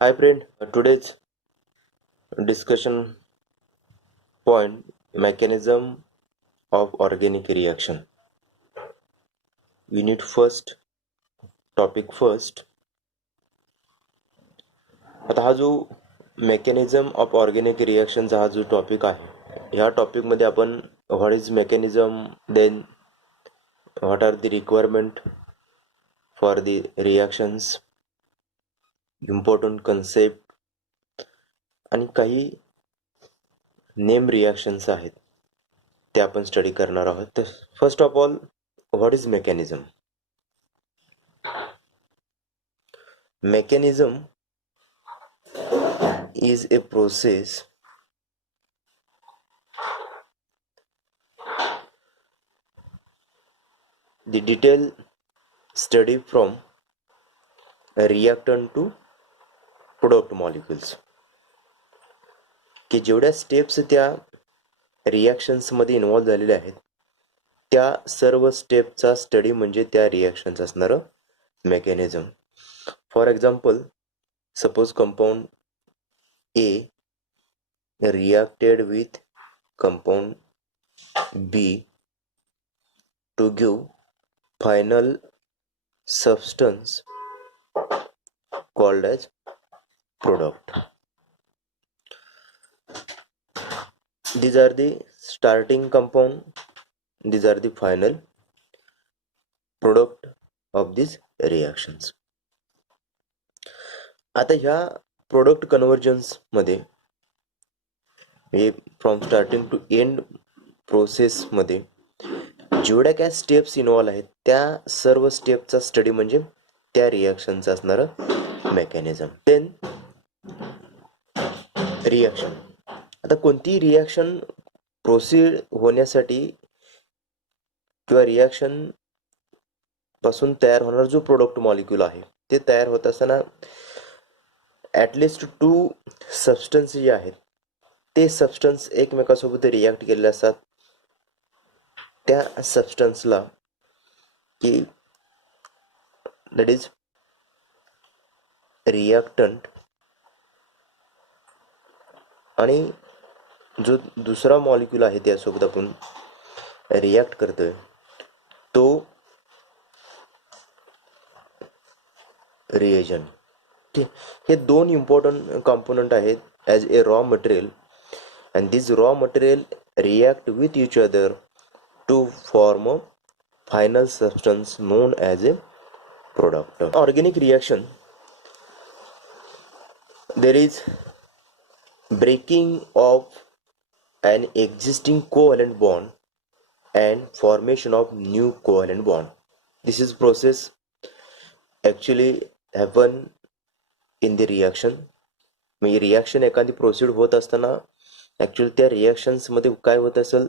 Hi friend, today's discussion point mechanism of organic reaction. We need first topic first. आता हा जो mechanism of organic रिॲक्शनचा हा जो topic आहे, ह्या टॉपिकमध्ये आपण what is mechanism, then what are the requirement for the reactions, important concept आणि काही नेम रिॲक्शन्स आहेत ते आपण स्टडी करणार आहोत. तर first of all, what is mechanism? Mechanism is a process the detailed study from a reactant to product molecules की जेवढ्या स्टेप्स त्या रिॲक्शन्समध्ये इन्व्हॉल्व झालेल्या आहेत त्या सर्व स्टेपचा स्टडी म्हणजे त्या रिॲक्शन्स असणारं mechanism. For example, suppose compound A reacted with compound B to give final substance called as product. These are the starting compound, these are the final product of these reactions. आता ह्या product conversions मध्ये from starting to end process मध्ये जेवढ्या काय steps involve आहेत त्या सर्व स्टेपचा study म्हणजे त्या रिॲक्शनचं असणारं मेकॅनिझम. Then reaction. आता कोणतीही रिॲक्शन प्रोसीड होण्यासाठी किंवा रिॲक्शन पासून तयार होणारा जो प्रोडक्ट मॉलिक्यूल आहे ते तयार होत असताना ॲटलिस्ट 2 सबस्टन्स जे आहेत ते सबस्टन्स एकमेकासोबत रिॲक्ट केलेले असतात. त्या सबस्टन्सला की दॅट इज रिॲक्टंट आणि जो दुसरा मॉलिक्यूल आहे त्यासोबत आपण रिॲक्ट करतोय तो रिएजंट. हे दोन इम्पॉर्टंट कंपोनंट आहेत as A raw material, and this raw material react with each other to form a final substance known as a product. Organic reaction, there is breaking of an existing covalent bond and formation of new covalent bond. This is process actually happen in the reaction. म्हणजे reaction एखादी proceed होत असताना actually त्या रिॲक्शन्समध्ये काय होत असेल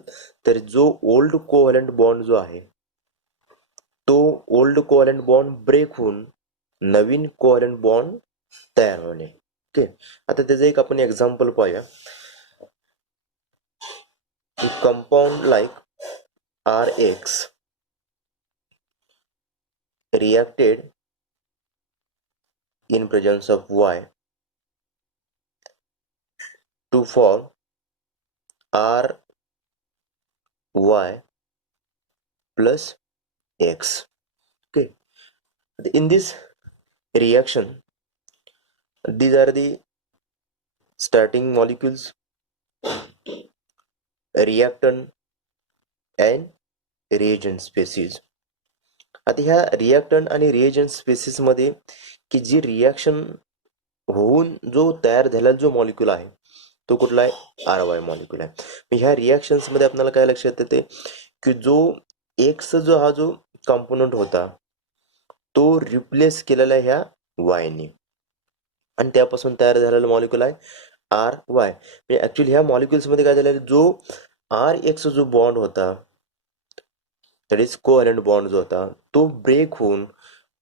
तर जो ओल्ड कोव्हॅलंट बॉन्ड जो आहे तो ओल्ड कोव्हॅलंट बॉन्ड ब्रेक होऊन नवीन कोव्हॅलंट बॉन्ड तयार होणे. ओके, आता त्याचं एक आपण एक्झाम्पल पाहूया. Compound like RX reacted in presence of Y to form RY plus X. Okay, in this reaction these are the starting molecules, reactant and reagent species. आता ह्या रिॲक्टंट आणि रिएजंट स्पेसिस मध्ये की जी रिॲक्शन होऊन जो तयार झालेला जो मॉलिक्यूल आहे तो कुठला आहे? RY मॉलिक्यूल आहे. ह्या रिॲक्शन्स मध्ये आपल्याला काय लक्षात येते की जो एक्स जो हा जो कंपोनंट होता तो रिप्लेस केलेला आहे ह्या वायने आणि त्यापासून तयार झालेला मॉलिक्यूल आहे RY. म्हणजे ऍक्च्युअली ह्या मॉलिक्युल्स मध्ये काय झालेलं, जो RX जो बॉन्ड होता दॅट इज कोव्हॅलंट बॉन्ड जो होता तो ब्रेक होऊन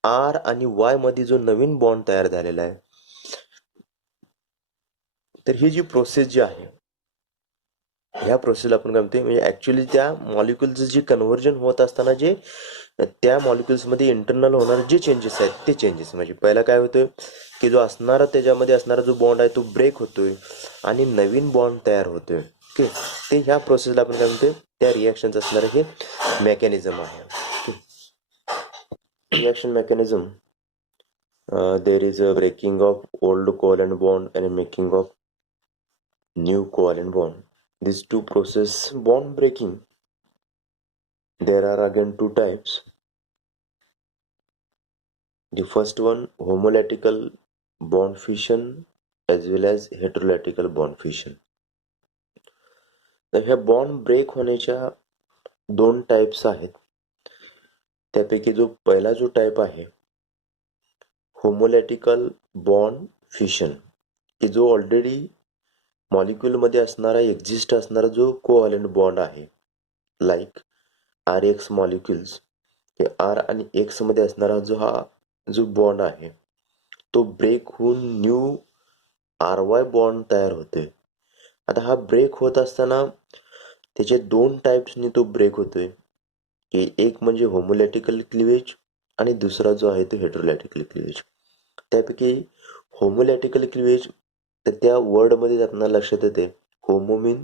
R आणि Y मध्ये जो नवीन बॉन्ड तयार झालेला आहे. तर ही जी प्रोसेस जी आहे ह्या प्रोसेसला आपण काय म्हणतो, म्हणजे ऍक्च्युली त्या मॉलिक्युलचं जे कन्व्हर्जन होत असताना जे त्या मॉलिक्युल्समध्ये इंटरनल होणारे जे चेंजेस आहेत ते चेंजेस, म्हणजे पहिला काय होतोय की जो असणारा त्याच्यामध्ये असणारा जो बॉन्ड आहे तो ब्रेक होतोय आणि नवीन बॉन्ड तयार होतोय. ओके, ते ह्या प्रोसेसला आपण काय म्हणतोय, त्या रिॲक्शनचं असणारं हे मेकॅनिझम आहे. Okay, reaction mechanism, there is a breaking of old covalent bond and making of new covalent bond. These two process bond breaking. There are again two types. The first one, homolatical bond fission as well as heterolatical bond fission. तर ह्या bond break होण्याच्या दोन types आहेत. त्यापैकी जो पहिला जो type आहे होमोलॅटिकल बॉन्ड फिशन, की जो ऑलरेडी मॉलिक्युलमध्ये असणारा एक्झिस्ट असणारा जो कोव्हॅलंट बॉन्ड आहे, लाईक आर एक्स मॉलिक्युल्स, हे आर आणि एक्स मध्ये असणारा जो बॉन्ड आहे तो ब्रेक होऊन न्यू आर वाय बॉन्ड तयार होतोय. आता हा ब्रेक होत असताना त्याचे दोन टाइप्सनी तो ब्रेक होतोय, की एक म्हणजे होमोलॅटिकल क्लिवेज आणि दुसरा जो आहे तो हेट्रोलॅटिकल क्लिवेज. त्यापैकी होमोलॅटिकल क्लिवेज, तर त्या वर्डमध्ये आपल्याला लक्षात येते होमो मीन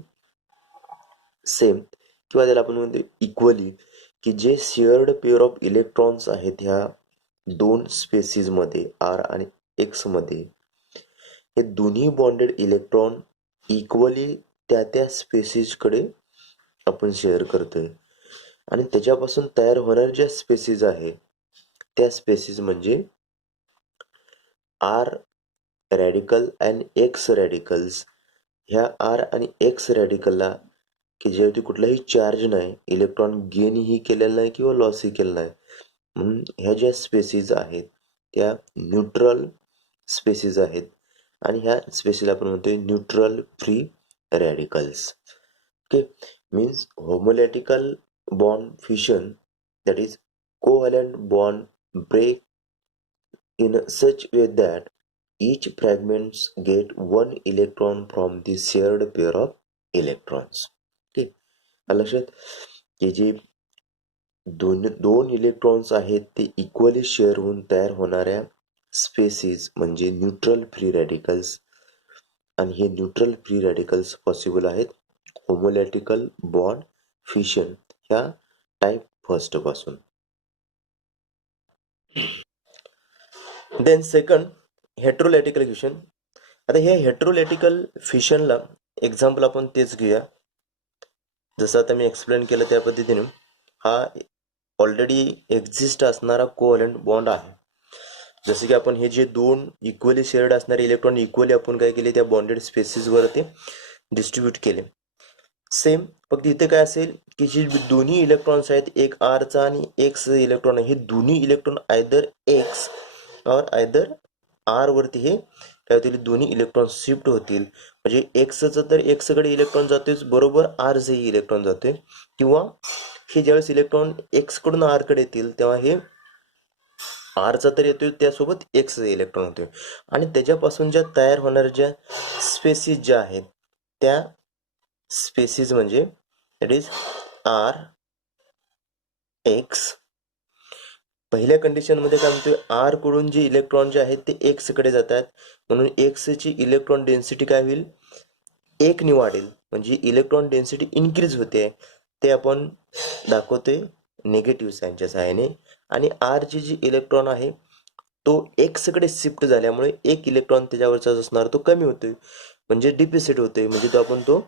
सेम, किंवा त्याला आपण म्हणतो इक्वली, की जे शेअर्ड पेअर ऑफ इलेक्ट्रॉन्स आहेत ह्या दोन स्पेसिसमध्ये आर आणि एक्स मध्ये, हे दोन्ही बॉन्डेड इलेक्ट्रॉन इक्वली त्या त्या स्पेसिसकडे आपण शेअर करतोय. आणि त्याच्यापासून तयार होणाऱ्या ज्या स्पेसिस आहे त्या स्पेसिस म्हणजे R radical and X radicals. ह्या आर आणि एक्स रॅडिकलला की ज्यावरती कुठलाही चार्ज नाही, इलेक्ट्रॉन गेनही केलेला नाही किंवा लॉसही केलं नाही, म्हणून ह्या ज्या स्पेसिस आहेत त्या न्यूट्रल स्पेसिस आहेत. आणि ह्या स्पेसिसला आपण म्हणतोय neutral free radicals. Okay, means homolytical bond fission, that is covalent bond break in such way that each fragments get one electron from the shared pair of electrons. ठीक, लक्षात की जे दोन इलेक्ट्रॉन्स आहेत ते इक्वली शेअर होऊन तयार होणाऱ्या स्पेसिस म्हणजे न्यूट्रल फ्री रॅडिकल्स. आणि हे न्यूट्रल फ्री रॅडिकल्स पॉसिबल आहेत होमोलॅटिकल बॉन्ड फिशन ह्या टाईप फर्स्ट पासून. Then second, heterolytical fission. आता ह्या हेट्रोलॅटिकल फिशनला एक्झाम्पल आपण तेच घेऊया, जसं आता मी एक्सप्लेन केलं त्या पद्धतीने. हा ऑलरेडी एक्झिस्ट असणारा कोव्हॅलंट बॉन्ड आहे. जसे की आपण हे जे दोन इक्वली शेअर्ड असणारे इलेक्ट्रॉन इक्वली आपण काय केले त्या बॉन्डेड स्पेसिसवरती डिस्ट्रीब्यूट केले. सेम, फक्त इथे काय असेल की जे दोन्ही इलेक्ट्रॉन्स आहेत, एक आरचा आणि एक्स इलेक्ट्रॉन आहे, हे दोन्ही इलेक्ट्रॉन आयदर एक्स और आयदर आर वरती हे काय होतील, दोन्ही इलेक्ट्रॉन शिफ्ट होतील. म्हणजे एक्सचं तर एक्सकडे इलेक्ट्रॉन जातोय बरोबर आरचे इलेक्ट्रॉन जातोय, किंवा हे ज्यावेळेस इलेक्ट्रॉन एक्स कडून आर कडे येतील तेव्हा हे आरचा तर येतोय त्यासोबत एक्स इलेक्ट्रॉन होतोय. आणि त्याच्यापासून ज्या तयार होणाऱ्या ज्या स्पेसिस ज्या आहेत त्या स्पेसिस म्हणजे दॅट इज आर एक्स. पहिल्या कंडिशन मध्ये काय म्हणतोय, आर कडून जे इलेक्ट्रॉन जे आहेत ते एक्स कडे जातात, म्हणून एक्स ची इलेक्ट्रॉन डेन्सिटी काय होईल, एक नि वाढेल, म्हणजे इलेक्ट्रॉन डेन्सिटी इन्क्रीज होते. ते आपण दाखवतोय निगेटिव्ह साइनच्या सहाय्याने. आणि आर ची जी इलेक्ट्रॉन आहे तो एक्स कडे शिफ्ट झाल्यामुळे एक इलेक्ट्रॉन त्याच्यावरचा असणार तो कमी होतोय, म्हणजे डिफिसिट होतोय, म्हणजे तो आपण तो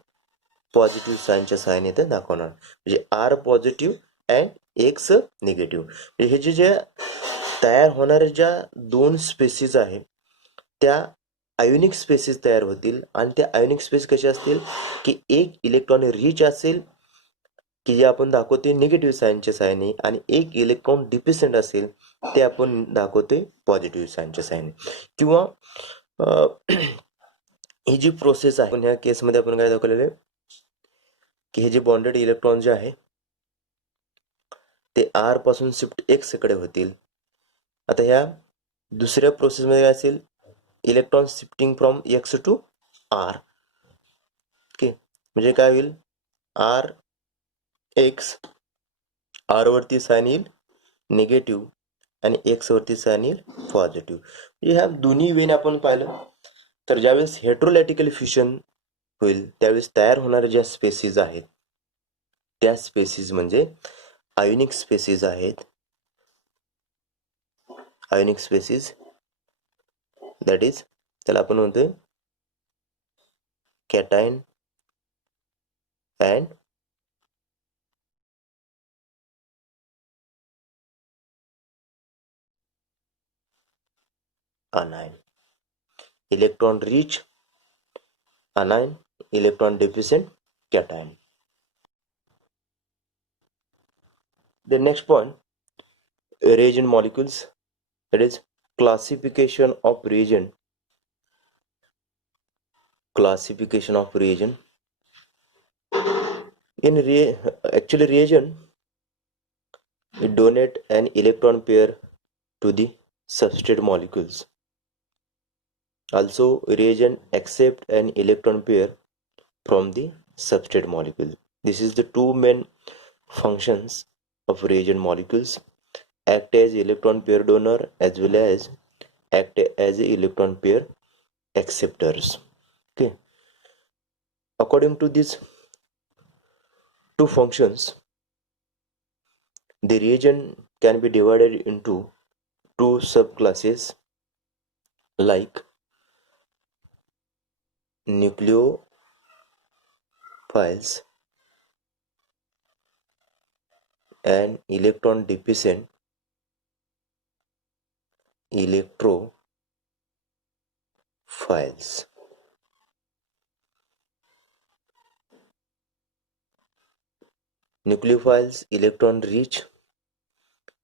पॉझिटिव्ह साइनच्या सहाय्याने ते दाखवणार. म्हणजे R positive and X negative. म्हणजे हे जे तयार होणाऱ्या ज्या दोन स्पेसिस आहेत त्या आयोनिक स्पेसिस तयार होतील. आणि त्या आयोनिक स्पेस कशा असतील की एक इलेक्ट्रॉन रिच असेल की जे आपण दाखवते निगेटिव्ह साइनच्या सहाय्याने, आणि एक इलेक्ट्रॉन डिफिसिएंट असेल ते आपण दाखवते पॉझिटिव्ह साइनच्या सहाय्याने. किंवा ही जी प्रोसेस आहे ह्या केसमध्ये आपण काय दाखवलेले की हे जे बॉन्डेड इलेक्ट्रॉन जे आहे ते आर पासून शिफ्ट एक्स कडे होतील. आता ह्या दुसऱ्या प्रोसेसमध्ये काय असेल, electron shifting from X to R. Okay, म्हणजे काय होईल, आर एक्स आर वरती साईन येईल निगेटिव्ह आणि एक्स वरती साईन येईल पॉझिटिव्ह. ह्या दोन्ही वेने आपण पाहिलं तर ज्यावेळेस हेट्रोलॅटिकल फ्युजन होईल त्यावेळेस तयार होणाऱ्या ज्या स्पेसीज आहेत त्या स्पेसीज म्हणजे आयोनिक स्पेसीज आहेत. आयोनिक स्पेसीज दॅट इज त्याला आपण म्हणतोय cation and anion. Electron rich anion, electron deficient cation. The next point, reagent molecules, that is classification of reagent. Classification of reagent. In actually reagent, it donate an electron pair to the substrate molecules. Also, reagent accept an electron pair from the substrate molecule. This is the two main functions of reagent molecules: act as electron pair donor as well as act as electron pair acceptors. Okay, according to these two functions, the reagent can be divided into two subclasses like nucleophiles and electron deficient electrophiles. Nucleophiles electron rich,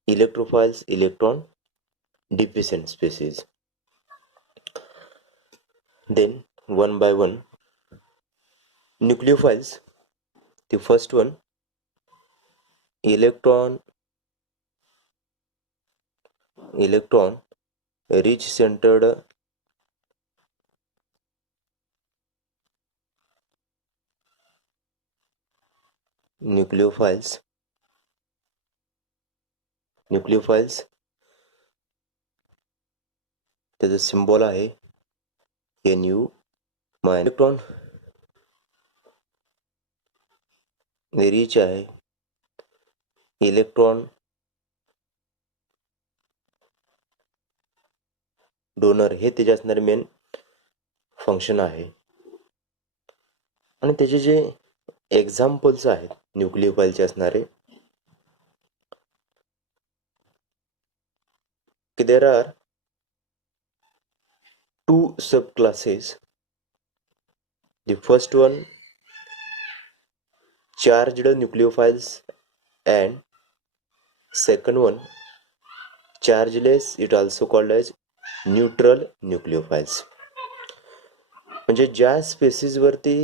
electrophiles electron deficient species. Then one by one, nucleophiles, the first one, electron rich centered nucleophiles त्याचा symbol आहे Nu. Electron rich आहे, electron donor हे त्याचे असणारे main function आहे. आणि त्याचे जे एक्झाम्पल्स आहेत न्यूक्लियोफाईलचे असणारे की there are two subclasses. The first one, charged nucleophiles, and second one, chargeless, it also called as neutral nucleophiles. म्हणजे ज्या स्पेसीज वरती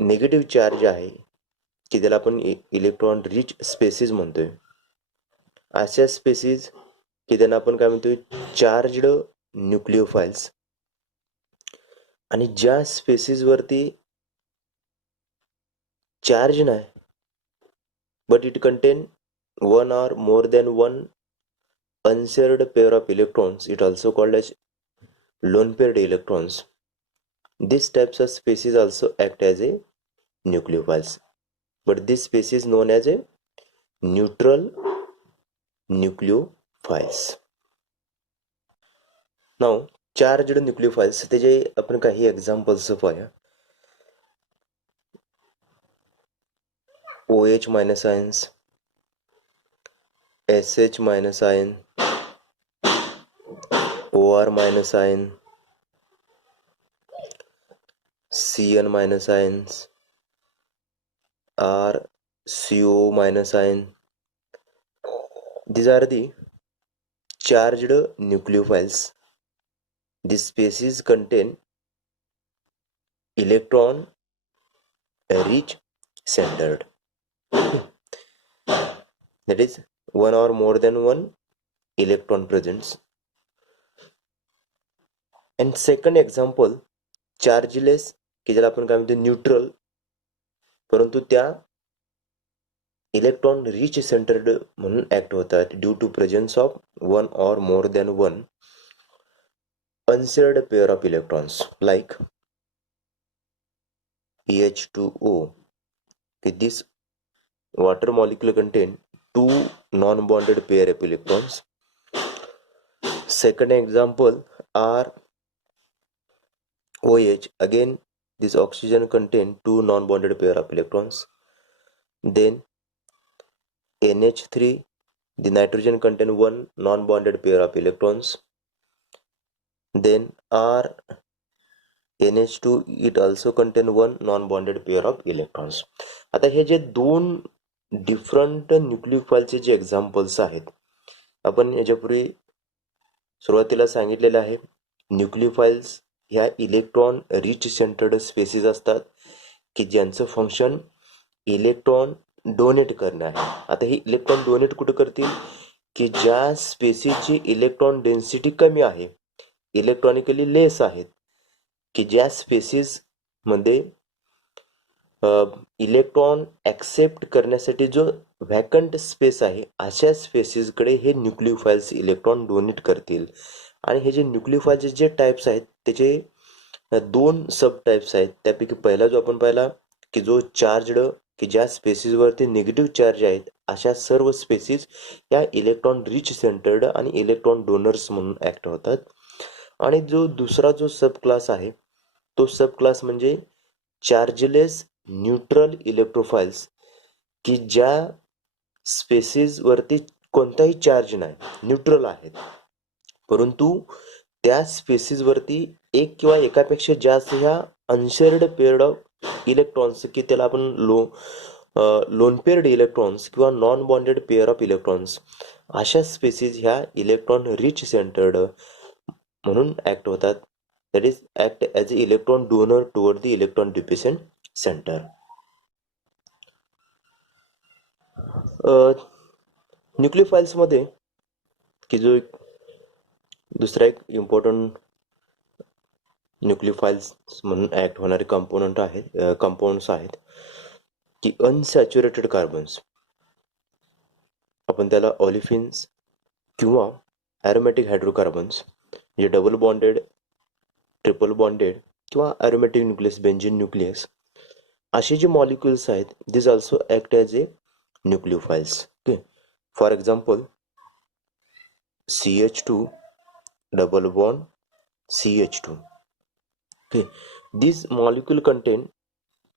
निगेटिव्ह चार्ज आहे की त्याला आपण इलेक्ट्रॉन रिच स्पेसीज म्हणतोय, अशा स्पेसीज की त्यांना आपण काय म्हणतोय चार्जड न्यूक्लिओफाइल्स. आणि ज्या स्पेसीज वरती चार्ज नाही but it contain one or more than one unshared pair of electrons, it also called as lone paired electrons. These types of species also act as a nucleophiles, but this species known as a neutral nucleophiles. Now charged nucleophiles त्याचे आपण काही examples पाहूया. OH minus ions, SH minus ion, OR minus ion, Cn minus ions, RCO minus ion. These are the charged nucleophiles. These species contain electron rich centered, that is one or more than one electron presents. And second example, chargeless की ज्याला आपण काय म्हणतो neutral परंतु त्या electron rich centred म्हणून act होतात due to presence of one or more than one unshared pair of electrons like H2O. Okay, this water molecule contain two non-bonded pair of electrons. Second example are OH. Again, this oxygen contain two non-bonded pair of electrons. Then NH3, the nitrogen contain one non-bonded pair of electrons. Then R NH2, it also contain one non-bonded pair of electrons. आता हे जे दोन different न्यूक्लियोफाईलचे जे examples आहेत, आपण याच्यापूर्वी सुरुवातीला सांगितलेलं आहे, न्यूक्लियोफाईल्स ह्या इलेक्ट्रॉन रिच सेंटर्ड स्पेसिस असतात की ज्यांचं फंक्शन इलेक्ट्रॉन डोनेट करणं आहे. आता हे इलेक्ट्रॉन डोनेट कुठं करतील की ज्या स्पेसिसची इलेक्ट्रॉन डेन्सिटी कमी आहे, इलेक्ट्रॉनिकली लेस आहेत, की ज्या स्पेसिस मध्ये इलेक्ट्रॉन ॲक्सेप्ट करण्यासाठी जो व्हॅकंट स्पेस आहे, अशा स्पेसिसकडे हे न्यूक्लियोफाईल्स इलेक्ट्रॉन डोनेट करतील. आणि हे जे न्यूक्लियोफाईलचे जे टाईप्स आहेत त्याचे दोन सब टाईप्स आहेत. त्यापैकी पहिला जो आपण पाहिला की जो चार्जड, की ज्या स्पेसिसवरती निगेटिव्ह चार्ज आहेत, अशा सर्व स्पेसिस या इलेक्ट्रॉन रिच सेंटर्ड आणि इलेक्ट्रॉन डोनर्स म्हणून ॲक्ट होतात. आणि जो दुसरा जो सब क्लास आहे तो सब क्लास म्हणजे चार्जलेस न्यूट्रल इलेक्ट्रोफाइल्स, की ज्या स्पेसिस वरती कोणताही चार्ज नाही, न्यूट्रल आहेत, परंतु त्या स्पेसिस वरती एक किंवा एकापेक्षा जास्त ह्या अनशेअर्ड पेअर्ड ऑफ इलेक्ट्रॉन्स, की त्याला आपण लोन पेअर्ड इलेक्ट्रॉन्स किंवा non bonded pair of electrons, अशा स्पेसिस ह्या इलेक्ट्रॉन रिच सेंटर्ड म्हणून ऍक्ट होतात. That is act as a electron donor toward the electron dependent centre. Nucleophiles मध्ये की जो दुसरा एक इम्पॉर्टंट न्यूक्लियोफाइल्स म्हणून ऍक्ट होणारे कंपाऊंड्स आहेत की अनसॅच्युरेटेड कार्बन्स, आपण त्याला ऑलिफिन्स किंवा ॲरोमॅटिक हायड्रोकार्बन्स, जे डबल बॉन्डेड, ट्रिपल बॉन्डेड किंवा ॲरोमॅटिक न्यूक्लियस, बेंझिन न्यूक्लियस, असे जे मॉलिक्युल्स आहेत, दिस also act as a nucleophiles. Okay, for example CH2 double bond CH2. Okay, these molecule contain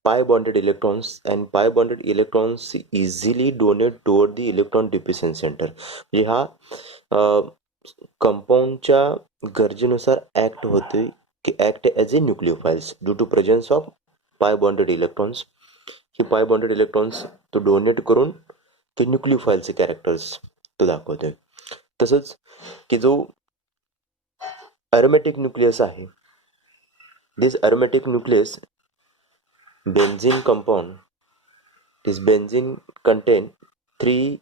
pi bonded electrons and pi bonded electrons easily donate toward the electron deficient center. म्हणजे हा कंपाऊंडच्या गरजेनुसार act होते की act as a nucleophiles due to presence of pi bonded electrons. ही pi bonded electrons तो donate करून ते न्यूक्लियोफाइलचे characters तो दाखवतोय. तसंच की जो ॲरोमॅटिक न्यूक्लियस आहे, this aromatic nucleus benzene compound, this benzene contain 3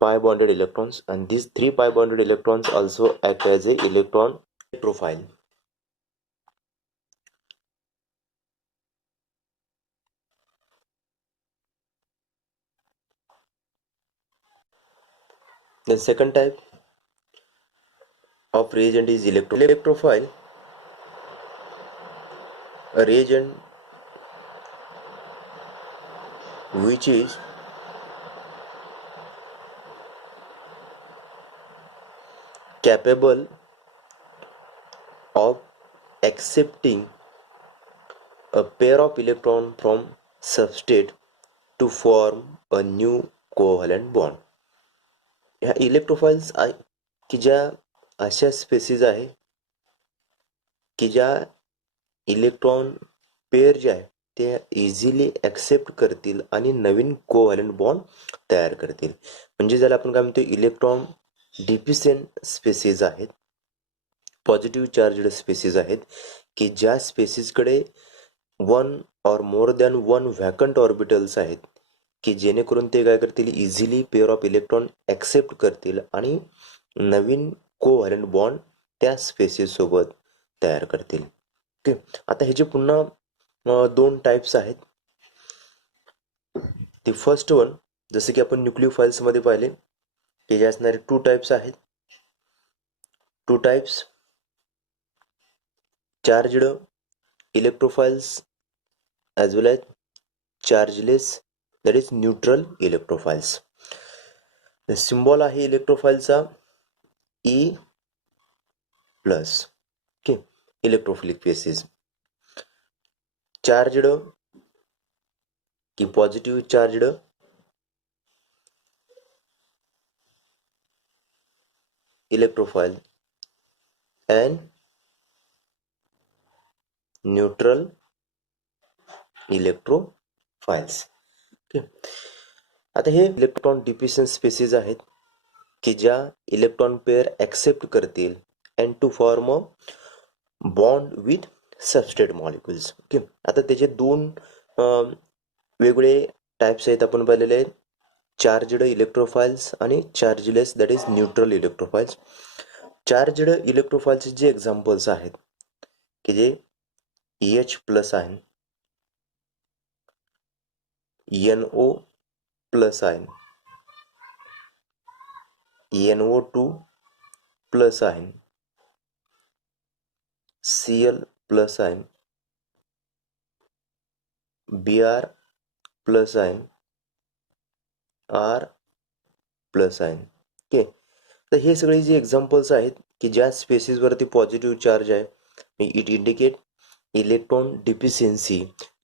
pi bonded electrons and these 3 pi bonded electrons also act as a electron profile. The second type of reagent is electrophile. A reagent which is capable of accepting a pair of electron from substrate to form a new covalent bond. ह्या electrophiles की ज्या अशा spaces आहे की ज्या electron pair जे आहे ते इझिली ॲक्सेप्ट करतील आणि नवीन कोव्हॅलंट बॉन्ड तयार करतील. म्हणजे ज्याला आपण काय म्हणतो इलेक्ट्रॉन डिफिशियंट स्पेसिस आहेत, पॉझिटिव्ह चार्जड स्पेसिस आहेत, की ज्या स्पेसिसकडे one or more than one vacant orbitals आहेत, की जेणेकरून ते काय करतील easily pair of electron accept करतील आणि नवीन कोव्हॅलंट बॉन्ड त्या स्पेसिस सोबत तयार करतील. ओके, आता हे जे पुन्हा दोन टाईप्स आहेत ती फर्स्ट वन जसं की आपण न्यूक्लियोफाइल्स मध्ये पाहिले की जे असणारे 2 टाइप्स आहेत. 2 types charged electrophiles as well as chargeless, that is neutral electrophiles. The symbol आहे इलेक्ट्रोफाइलचा E plus. Okay, electrophilic faces. Charged की positive charged electrophile and neutral electrophiles. Okay, आता हे इलेक्ट्रॉन डिफिशियंट स्पेसिस आहेत की ज्या इलेक्ट्रॉन पेअर ऍक्सेप्ट करतील and to form a bond with substrate molecules. Okay, आता त्याचे 2 वेगवेगळे टाइप्स आहेत आपण पाहिलेले आहेत. चार्जड इलेक्ट्रोफाइल्स आणि chargeless, that is neutral electrophiles. Charged इलेक्ट्रोफाइल्सचे जे एक्झाम्पल्स आहेत की जे EH प्लस आहे, NO प्लस आहे, NO2 प्लस आहे, Cl प्लस आहे, Br प्लस आहे, R प्लस आहे. ओके, तर हे सगळे जे एक्झाम्पल्स आहेत की ज्या स्पेसिस वरती पॉझिटिव्ह चार्ज आहे, इट इंडिकेट इलेक्ट्रॉन डिफिशियन्सी.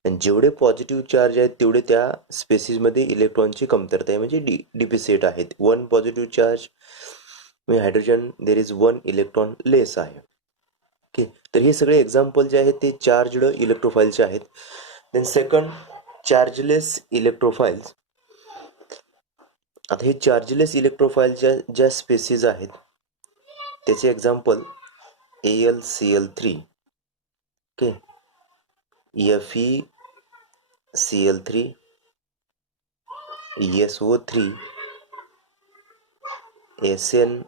आणि जेवढे पॉझिटिव्ह चार्ज आहेत तेवढे त्या स्पेसिसमध्ये इलेक्ट्रॉनची कमतरता आहे, म्हणजे डिफिसिट आहेत. 1 पॉझिटिव्ह चार्ज म्हणजे हायड्रोजन देर इज 1 इलेक्ट्रॉन लेस आहे. ओके, तर हे सगळे एक्झाम्पल जे आहेत ते चार्जड इलेक्ट्रोफाइलचे आहेत. Then second, chargeless electrophiles. आता हे चार्जलेस इलेक्ट्रोफाइलच्या ज्या स्पेसिस आहेत त्याचे example AlCl3, okay, FeCl3, SO3, SnCl4,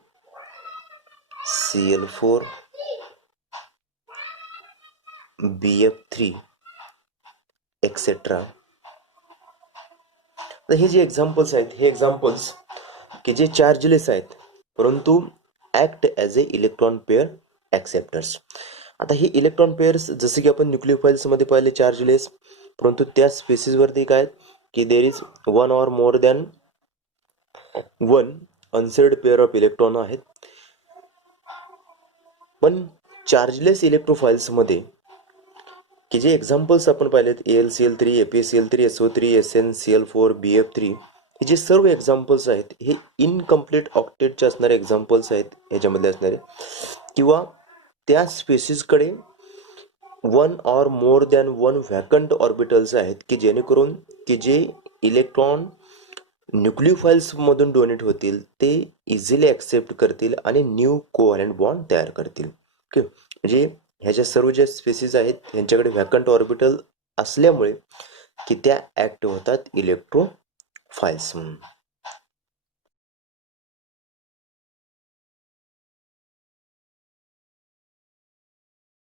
BF3 etcetera. तर हे जे एक्झाम्पल्स आहेत हे एक्झाम्पल्स की जे चार्जलेस आहेत परंतु ऍक्ट ॲज ए इलेक्ट्रॉन पेअर ॲक्सेप्टर्स. आता हे इलेक्ट्रॉन पेअर्स जसे की आपण न्यूक्लियोफाइल्स मध्ये पाहिले चार्जलेस, परंतु त्या स्पेसिसवरती काय की there is 1 or more than 1 unsaid pair of electron आहेत. पण चार्जलेस इलेक्ट्रोफाइल्स मध्ये की जे एक्झाम्पल्स आपण पाहिलेत AlCl3, FeCl3, SO3, SnCl4, BF3, हे जे सर्व एक्झाम्पल्स आहेत हे इनकम्प्लीट ऑक्टेटचे असणारे एक्झाम्पल्स आहेत ह्याच्यामध्ये असणारे, किंवा त्या स्पेसिसकडे 1 or more than 1 vacant orbitals आहेत की जेणेकरून की जे इलेक्ट्रॉन न्यूक्लियोफाइल्स मधून डोनेट होतील ते इझिली ऍक्सेप्ट करतील आणि न्यू कोव्हॅलेंट बॉन्ड तयार करतील. ओके, म्हणजे ह्याच्या सर्व ज्या स्पेसिस आहेत यांच्याकडे व्हॅकंट ऑर्बिटल असल्यामुळे की त्या ऍक्ट होतात इलेक्ट्रोफाइल्स म्हणून.